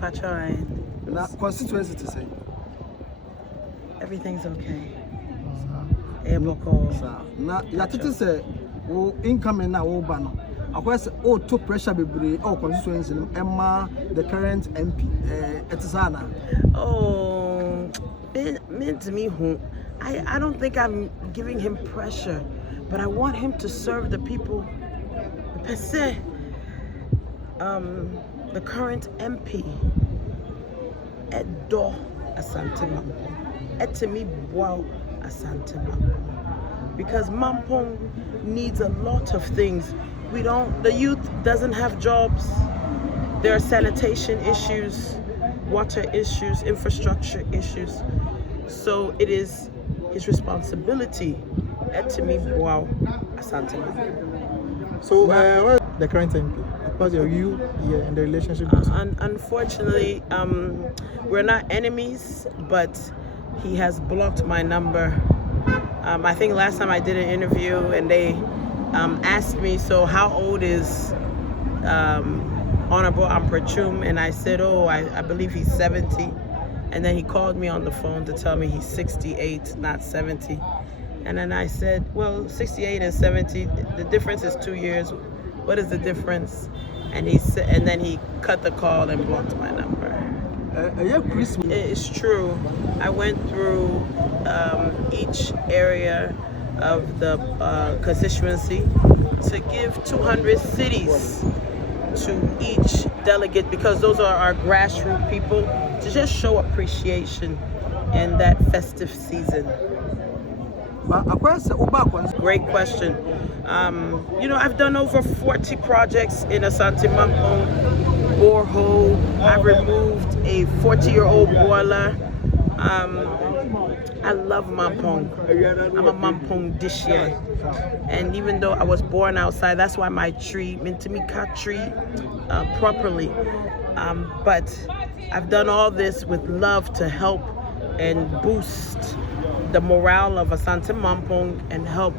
Now, constituency to say. Everything's okay. Now, you say, oh, income now, oh, banner. Of course, oh, to pressure be oh, constituency, Emma, the current MP, Etisana. Oh, meant to me, I don't think I'm giving him pressure, but I want him to serve the people. Per se, the current MP, Edo Asante Mampong, Etemi Wow Asante Mampong, because Mampong needs a lot of things. The youth doesn't have jobs. There are sanitation issues, water issues, infrastructure issues. So it is his responsibility. Etemi Wow Asante Mampong. So, the current MP? What's your view here and the relationship? Unfortunately, we're not enemies, but he has blocked my number. I think last time I did an interview and they asked me, so how old is Honorable Amprachum? And I said, oh, I believe he's 70. And then he called me on the phone to tell me he's 68, not 70. And then I said, well, 68 and 70, the difference is 2 years. What is the difference? And he said, and then he cut the call and blocked my number. It's true. I went through each area of the constituency to give 200 cities to each delegate, because those are our grassroots people, to just show appreciation in that festive season. Great question. I've done over 40 projects in Asante Mampong, borehole. I've removed a 40-year-old boiler. I love Mampong. I'm a Mampong dishye. And even though I was born outside, that's why my tree, Mintimika tree, properly. But I've done all this with love to help and boost the morale of Asante Mampong and help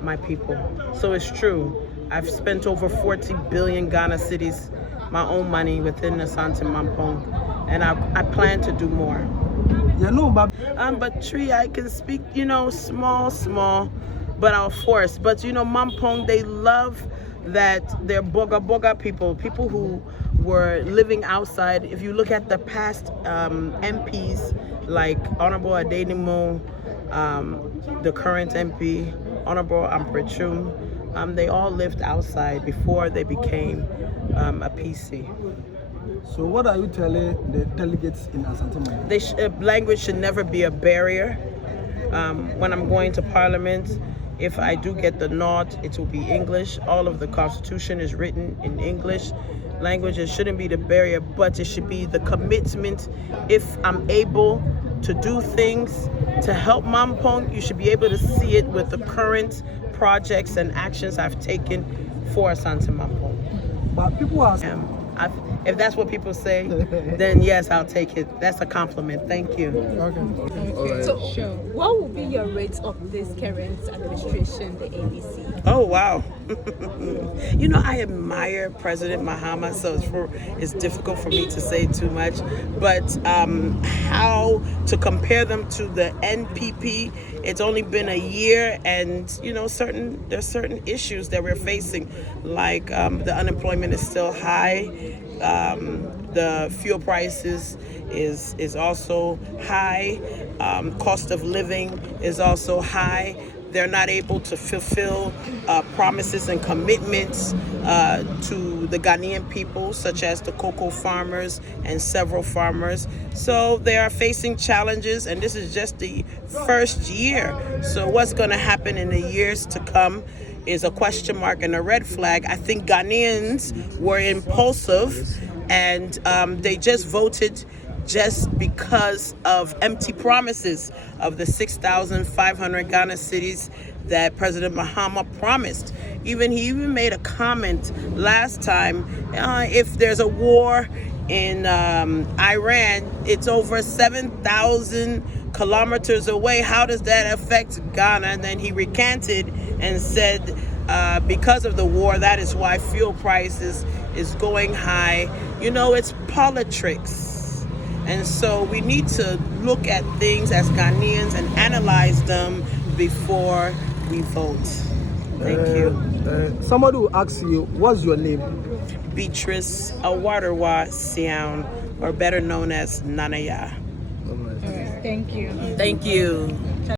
my people. So it's true. I've spent over 40 billion Ghana cities, my own money within Asante Mampong, and I plan to do more. But Tree, I can speak, small, but I'll force. But Mampong, they love that they're boga people who were living outside. If you look at the past MPs like Honorable Adenimo, the current MP, Honorable Amprachum, they all lived outside before they became a PC. So what are you telling the delegates in Asante? Language should never be a barrier. When I'm going to Parliament, if I do get the nod, it will be English. All of the Constitution is written in English. Languages shouldn't be the barrier, but it should be the commitment. If I'm able to do things to help Mampong, you should be able to see it with the current projects and actions I've taken for Asante Mampong. But people ask, if that's what people say, then yes, I'll take it. That's a compliment. Thank you. Okay. So, sure. What will be your rate of this current administration, the ABC? Oh, wow. I admire President Mahama, so it's difficult for me to say too much. But how to compare them to the NPP, it's only been a year, and there's certain issues that we're facing, like the unemployment is still high. The fuel prices is also high. Cost of living is also high. They're not able to fulfill promises and commitments to the Ghanaian people, such as the cocoa farmers and several farmers. So they are facing challenges, and this is just the first year. So what's going to happen in the years to come is a question mark and a red flag. I think Ghanaians were impulsive, and they just voted just because of empty promises of the 6,500 Ghana cities that President Mahama promised. He even made a comment last time, if there's a war in Iran, it's over 7,000 kilometers away. How does that affect Ghana? And then he recanted and said, because of the war, that is why fuel prices is going high. You know, it's politics. And so we need to look at things as Ghanaians and analyze them before we vote. Thank you. Somebody will ask you, what's your name? Beatrice Awaterwa Siaw, or better known as Nanaya. All right, thank you. Thank you.